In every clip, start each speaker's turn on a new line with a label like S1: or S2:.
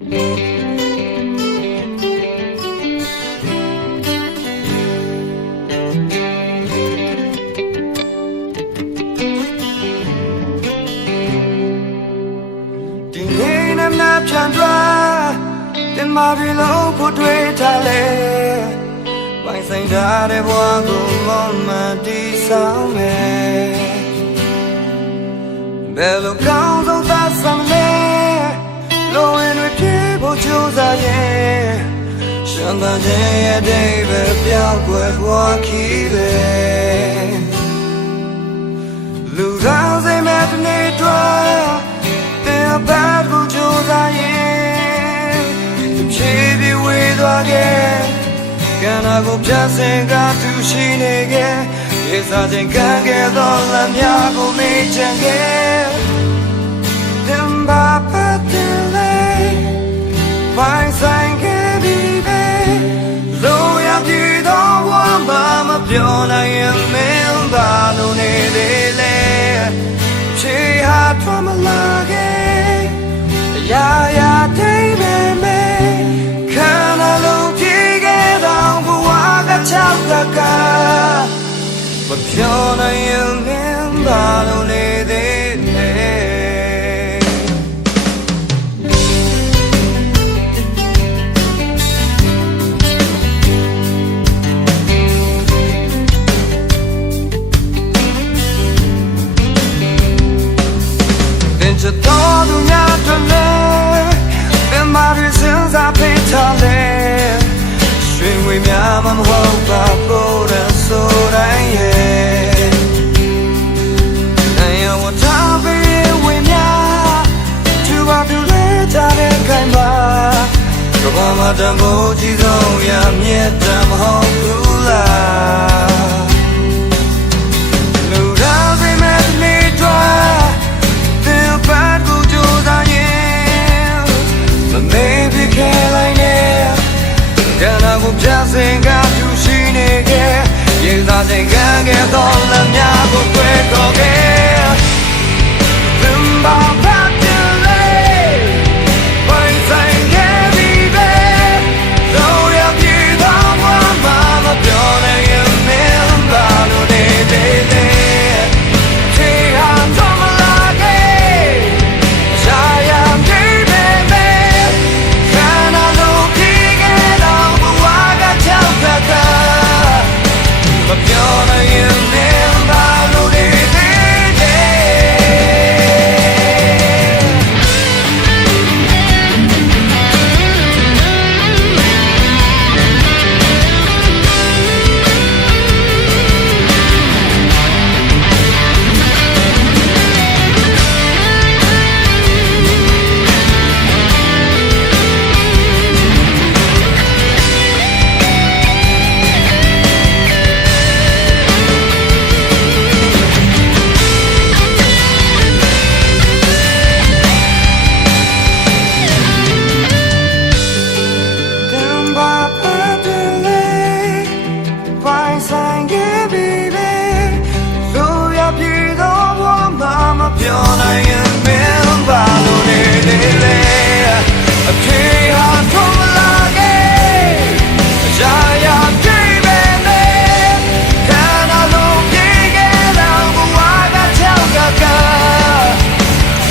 S1: ဒီနေ့နဲ့မပြန်သွားတင်မာတွေလုံးကိုတွေ့ထားလေပိုင်ဆိုင်ထားတဲ့ဘဝကိုမမတီးဆောင်မယ်ဘယ်လိုကောင်း ပြေဖို့ကြိုးစားရဲ့ရှမ်းသန်ခြင်းရဲ့ဒိဗ္ဗေပြောင်းွယ်ဘဝခီးလေလူကောင်းစိတ်မဲ့တစ်နေ့တော့တင်ဘတ်ကိုကြိုးစားရင်ဖြည်းဖြည်းဝေးသွားခဲ့ကံနာကိုပြဆင်ကသူရှိနေခဲ့ရေစားခြင်းကံခဲ့သောလမ်းများကိုမေ့ချင်ခဲ့ မ်းမလာခဲ့အရာရာတိတ်ပဲမဲခံရလို့ပြေခဲ့တော့ဘဝကချောက်ကကမပြောနိုင်ရင်မင်းပါလို့နေသေးလေသ မတန်ဖို့ကြီးဆုံးရမြတ်တမဟုတ်ဘူးလားလူတော်စိတ်မဲ့နေတော့တင်ပတ်ကိုကြိုးစားရင်မမေ့ပြခဲလိုက်နဲ့ကံနာကိုပြစင်ကသူရှိနေခဲ့ရင်သာစိတ်ကံကဲတော့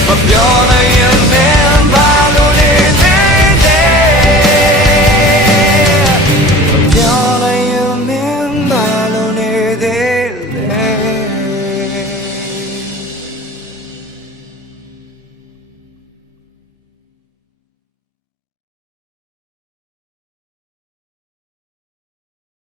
S1: But you're